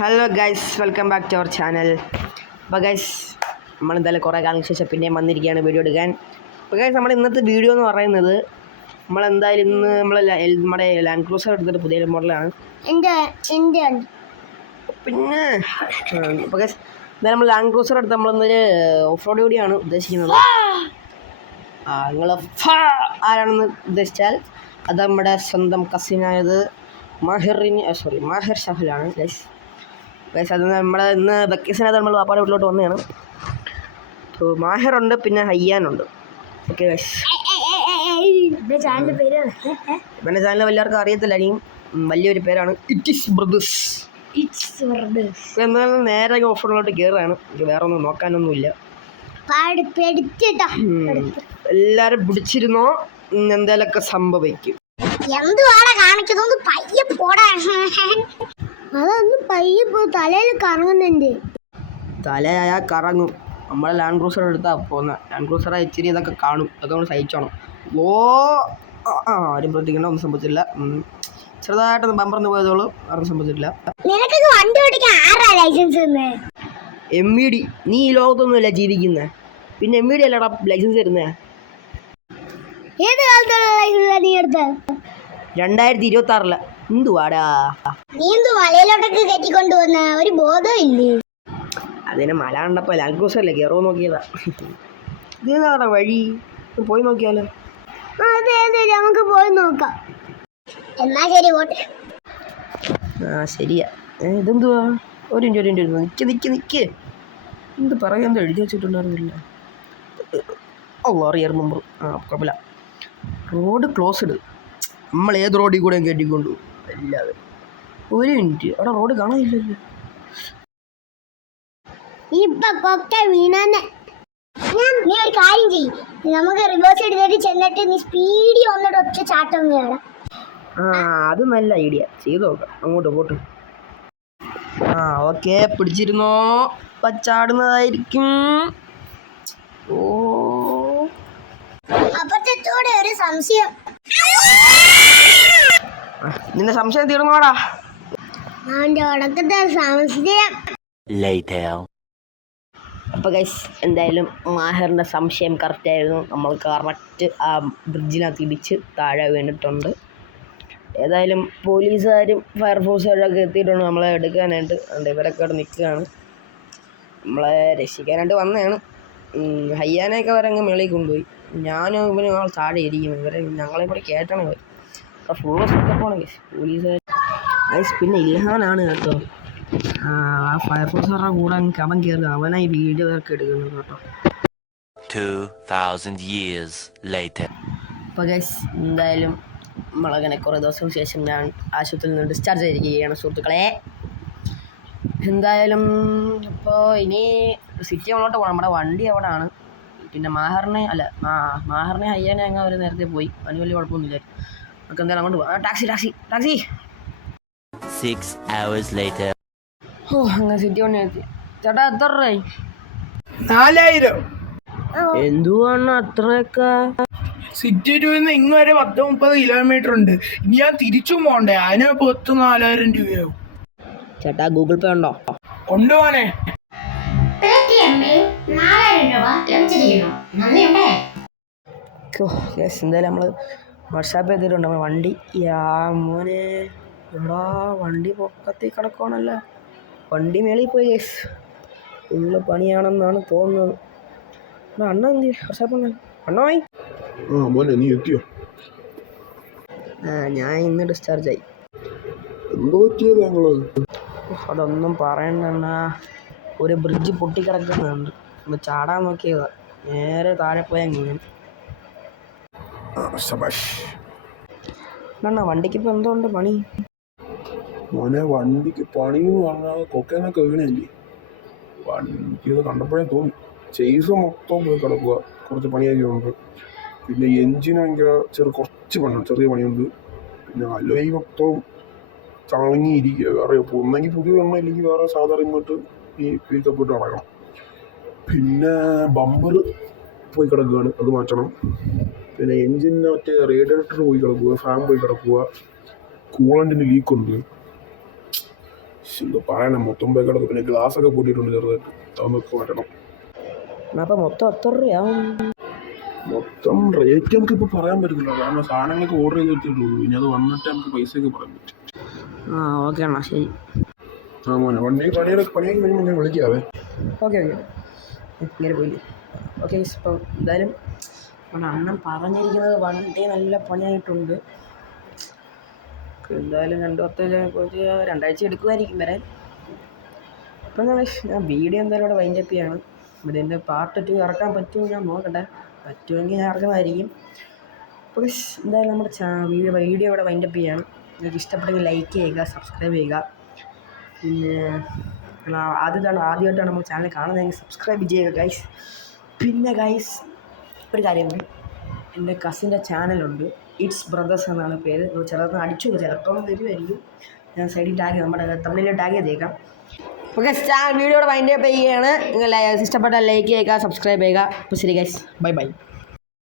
Hello guys, welcome back to our channel. അപ്പോൾ guys, നമ്മളെന്തായാലും കുറേ കാലം ശേഷം പിന്നെയും വന്നിരിക്കുകയാണ് വീഡിയോ എടുക്കാൻ. അപ്പോൾ ഗൈസ്, നമ്മുടെ ഇന്നത്തെ വീഡിയോ എന്ന് പറയുന്നത് നമ്മളെന്തായാലും ഇന്ന് നമ്മുടെ ലാൻഡ് ക്രൂസർ എടുത്തിട്ട് പുതിയ മോഡലാണ്. പിന്നെ അപ്പോൾ ഗൈസ്, എന്തായാലും നമ്മൾ ലാൻഡ് ക്രൂസർ എടുത്ത് നമ്മളൊന്നൊരു ഓഫ് റോഡ് കൂടിയാണ് ഉദ്ദേശിക്കുന്നത്. നിങ്ങൾ ആരാണെന്ന് ഉദ്ദേശിച്ചാൽ അത് നമ്മുടെ സ്വന്തം കസിനായത് മാഹിർ ഷഹലാണ് ഗൈസ്. അത് നമ്മളെ ഇന്ന് വെക്കേഷനകത്ത് നമ്മൾ പാപ്പാടെ വീട്ടിലോട്ട് വന്നതാണ്. അപ്പോൾ മാഹിറുണ്ട്, പിന്നെ ഹയ്യാനുണ്ട്. ഓക്കെ ഗൈസ്, ഇവൻ്റെ ചാനൽ എല്ലാവർക്കും അറിയത്തില്ലായിരിക്കും. വലിയൊരു പേരാണ് ഇറ്റ് ഈസ് ബ്രദേഴ്സ്. എന്തായാലും നേരെ ഓഫ് റോഡിലോട്ട് കയറുകയാണ്. വേറെ ഒന്നും നോക്കാനൊന്നുമില്ല. എല്ലാരും പിടിച്ചിരുന്നോ, എന്തേലൊക്കെ സംഭവിക്കും. അതൊന്നും പയ്യെ പോ, തലയിൽ കറങ്ങുന്നുണ്ട്. തലയായാ കറങ്ങും. നമ്മളെ ലാൻഡ് ക്രൂസർ എടുത്താൽ പോകുന്ന ലാൻഡ് ക്രൂസറെ ഇച്ചിരി ഇതൊക്കെ കാണും. അതൊക്കെ നമ്മൾ സഹിച്ചോണം. ആരും ശ്രദ്ധിക്കേണ്ട, ഒന്നും സംഭവിച്ചില്ല. ചെറുതായിട്ടൊന്ന് ബമ്പറന്ന് പോയതോളൂ, ആരും സംഭവിച്ചിട്ടില്ല. MVD, നീ ഈ ലോകത്തൊന്നുമല്ല ജീവിക്കുന്നത്, പിന്നെ MVD അല്ലടാ ലൈസൻസ് തരുന്നേ. 2026 എന്തുവാടാ മലയിലോട്ടൊക്കെ കെട്ടിക്കൊണ്ടുവന്ന ഒരു ബോധം ഇല്ലേ? അതിനെ മല കണ്ടപ്പോൾ ലാൻഡ് ക്രൂസറല്ലേ കയറുമോ നോക്കിയതാ. ഇതേതാ വഴി, പോയി നോക്കിയാലോ? അതെ നമുക്ക് പോയി നോക്കാം. എന്നാ ശരി, പോട്ടെ. ശരിയാ. ഇതെന്തുവാ? ഒരു മിനിറ്റ് നിക്ക്. എന്ത് പറയാൻ എഴുതി വെച്ചിട്ടുണ്ടായിരുന്നില്ല. അറിയാം നമ്പർ. കുഴപ്പമില്ല. Road closed. നമ്മൾ ഏത് റോഡിൽ കൂടെ കയറ്റിക്കൊണ്ടു അല്ലാതെ. ഒരു മിനിറ്റ്, അവിടെ റോഡ് കാണാനില്ലല്ലോ. നീ ഒരു കാര്യം ചെയ്യും, നമുക്ക് റിവേഴ്സ് എടുത്തിട്ട് ചെന്നിട്ട് നീ സ്പീഡിൽ വന്നിട്ട് ഒറ്റ ചാട്ടം കയറാം. അത് നല്ല ഐഡിയ, ചെയ്ത് നോക്കാം. അങ്ങോട്ട് പോട്ട്. ഓക്കെ, പിടിച്ചിരുന്നോ, പച്ചാടുന്നതായിരിക്കും. അപ്പത്തോടെ ഒരു സംശയം. നിന്റെ സംശയം തീർന്നോടാ? അവന്റെ ഉടക്കത്തെ സംശയം. അപ്പോൾ ഗൈസ്, എന്തായാലും മാഹിറിൻ്റെ സംശയം കറക്റ്റായിരുന്നു. നമ്മൾ കറക്റ്റ് ആ ബ്രിഡ്ജിനകത്ത് ഇടിച്ച് താഴെ വീണിട്ടുണ്ട്. ഏതായാലും പോലീസുകാരും ഫയർഫോഴ്സുകാരൊക്കെ എത്തിയിട്ടുണ്ട് നമ്മളെ എടുക്കാനായിട്ട്. അതുകൊണ്ട് ഇവരൊക്കെ അവിടെ നിൽക്കുകയാണ്. നമ്മളെ രക്ഷിക്കാനായിട്ട് വന്നതാണ്. ഹയ്യാനെയൊക്കെ വരങ്ങ് മേളിൽ കൊണ്ടുപോയി. ഞാനും ഇവന് താഴെ ഇരിക്കും. ഞങ്ങളെ കൂടെ കയറ്റണം. ഇവർ ഫുള്ള് സെറ്റപ്പാണ് ഗൈസ് പോലീസുകാർ. ഗൈസ്, പിന്നെ ഇൽഹാനാണ് കേട്ടോ ആ ഫയർഫോഴ്സുകാരുടെ കൂടെ അവൻ കയറുക. അവനായി വീഡിയോ ഒക്കെ എടുക്കുന്നത് കേട്ടോ. 2000 years later. അപ്പോൾ ഗൈസ്, എന്തായാലും നമ്മളങ്ങനെ കുറേ ദിവസത്തിന് ശേഷം ഞാൻ ആശുപത്രിയിൽ നിന്ന് ഡിസ്ചാർജ് ആയിരിക്കുകയാണ് സുഹൃത്തുക്കളെ. എന്തായാലും ഇപ്പോൾ ഇനി സിറ്റി അങ്ങോട്ട് പോകണം. നമ്മുടെ വണ്ടി അവിടെയാണ്. പിന്നെ മാഹിറിനെ ഹയ്യാനെ അങ്ങ് അവർ നേരത്തെ പോയി. അതിന് വലിയ കുഴപ്പമൊന്നുമില്ല. നമുക്ക് എന്തായാലും അങ്ങോട്ട് പോകാം. Taxi 6 hours later. അങ്ങനെ സിറ്റി കൊണ്ട് എത്തി. ചേട്ടാ, എത്ര രൂപയായി? 4000. എന്തുവാണ് അത്രയൊക്കെ? സിറ്റി ടൂന്ന് ഇങ്ങ് വരെ 10-30 കിലോമീറ്റർ ഉണ്ട്. ഇനി ഞാൻ തിരിച്ചും പോണ്ടേ, അതിന് 4000 രൂപയാവും. ചേട്ടാ, ഗൂഗിൾ പേ ഉണ്ടോ? കൊണ്ടുപോനെ. എന്തായാലും നമ്മൾ വർഷാപ്പ് ചെയ്തിട്ടുണ്ട്. നമ്മൾ വണ്ടി മോനെ എടാ, വണ്ടി പൊക്കത്തിൽ കിടക്കുകയാണല്ലോ. വണ്ടി മേളിൽ പോയി ഗൈസ്. ഉള്ള പണിയാണെന്നാണ് തോന്നുന്നത്. അണ്ണ എന്ത് വർഷാപ്പ് അണ്ണായി? നീ എത്തിയോ? ഞാൻ ഇന്ന് ഡിസ്ചാർജായി. അതൊന്നും പറയണ്ട. ഒരു ബ്രിഡ്ജ് പൊട്ടിക്കിടക്കുന്നുണ്ട്. ഒന്ന് ചാടാൻ നോക്കിയതാ, നേരെ താഴെ പോയാൽ വീണു. വണ്ടിക്ക് ഇപ്പം എന്തുകൊണ്ട് പണി? മോനെ, വണ്ടിക്ക് പണിയെന്ന് പറഞ്ഞാൽ കൊക്കേനൊക്കെ വീണില്ലേ. വണ്ടിക്ക് കണ്ടപ്പോഴേ തോന്നി. ചെയ്സ് മൊത്തം പോയി കിടക്കുക. കുറച്ച് പണിയൊക്കെ ഉണ്ട്. പിന്നെ എൻജിന് ഭയങ്കര കുറച്ച് പണിയുണ്ട്, ചെറിയ പണിയുണ്ട്. പിന്നെ അലോയി മൊത്തം ചളങ്ങിയിരിക്കുക. വേറെ ഒന്നെങ്കിൽ പുതിയ എണ്ണ, ഇല്ലെങ്കിൽ വേറെ സാധാരണ ഇങ്ങോട്ട് ഈ പിക്കപ്പ് ഇട്ട് നടക്കണം. പിന്നെ ബമ്പർ പോയി കിടക്കുകയാണ്, അത് മാറ്റണം. പിന്നെ എൻജിൻ്റെ മറ്റേ റേഡിയേറ്റർ പോയി കിടക്കുക, ഫാൻ പോയി കിടക്കുക. കൂളൻറ്റിന് ലീക്കുണ്ട്. എന്തോ പറയണം, മൊത്തം പോയി കിടക്കും. പിന്നെ ഗ്ലാസ് ഒക്കെ പൊട്ടിയിട്ടുണ്ട് ചെറുതായിട്ട്, അതൊക്കെ മാറ്റണം. അപ്പം മൊത്തം എത്ര രൂപയാവും? മൊത്തം റേറ്റ് നമുക്ക് ഇപ്പോൾ പറയാൻ പറ്റത്തില്ല, കാരണം സാധനങ്ങൾക്ക് ഓർഡർ ചെയ്ത് വെച്ചിട്ടുള്ളൂ. ഇനി അത് വന്നിട്ട് നമുക്ക് പൈസയൊക്കെ പറയാൻ പറ്റും. ആ ഓക്കെ അണ്ണാ, ശരി. ആ മോനെ, പണിയൊക്കെ കഴിയുമ്പോൾ ഞാൻ വിളിക്കാവേ. ഓക്കെ ഇങ്ങനെ പോയില്ലേ. ഓക്കെ ഇപ്പം എന്തായാലും അണ്ണൻ പറഞ്ഞിരിക്കുന്നത് വണ്ടി നല്ല പണിയായിട്ടുണ്ട്. എന്തായാലും 2 എടുക്കുമായിരിക്കും വരാൻ. അപ്പം ഞാൻ വീഡിയോ എന്തായാലും ഇവിടെ വൈൻഡപ്പ് ചെയ്യാണ്. ഇതിൻ്റെ പാർട്ട് 2 ഇറക്കാൻ പറ്റുമോ ഞാൻ നോക്കട്ടെ, പറ്റുമെങ്കിൽ ഞാൻ ഇറക്കുന്നതായിരിക്കും. അപ്പോൾ എന്തായാലും നമ്മുടെ വീഡിയോ ഇവിടെ വൈൻഡപ്പ് ചെയ്യാണ്. നിങ്ങൾക്ക് ഇഷ്ടപ്പെട്ടെങ്കിൽ ലൈക്ക് ചെയ്യുക, സബ്സ്ക്രൈബ് ചെയ്യുക. പിന്നെ ആദ്യമായിട്ടാണ് നമ്മൾ ചാനൽ കാണുന്നതെങ്കിൽ സബ്സ്ക്രൈബ് ചെയ്യുക ഗൈസ്. പിന്നെ ഗൈസ് ഒരു കാര്യമുണ്ട്, എൻ്റെ കസിൻ്റെ ചാനലുണ്ട്, ഇറ്റ്സ് ബ്രദേഴ്സ് എന്നാണ് പേര്. ചിലർക്ക് അടിച്ചു ചിലപ്പോൾ വരുമായിരിക്കും. ഞാൻ സൈഡിൽ നമ്മുടെ തമിഴിൽ ടാഗ് ചെയ്തേക്കാം. ഓക്കെ വീഡിയോയുടെ വൈൻഡപ്പ് ചെയ്യുകയാണ്. നിങ്ങൾ ഇഷ്ടപ്പെട്ടാൽ ലൈക്ക് ചെയ്യുക, സബ്സ്ക്രൈബ് ചെയ്യുക. അപ്പോൾ ശരി ഗൈസ്, ബൈ ബൈ.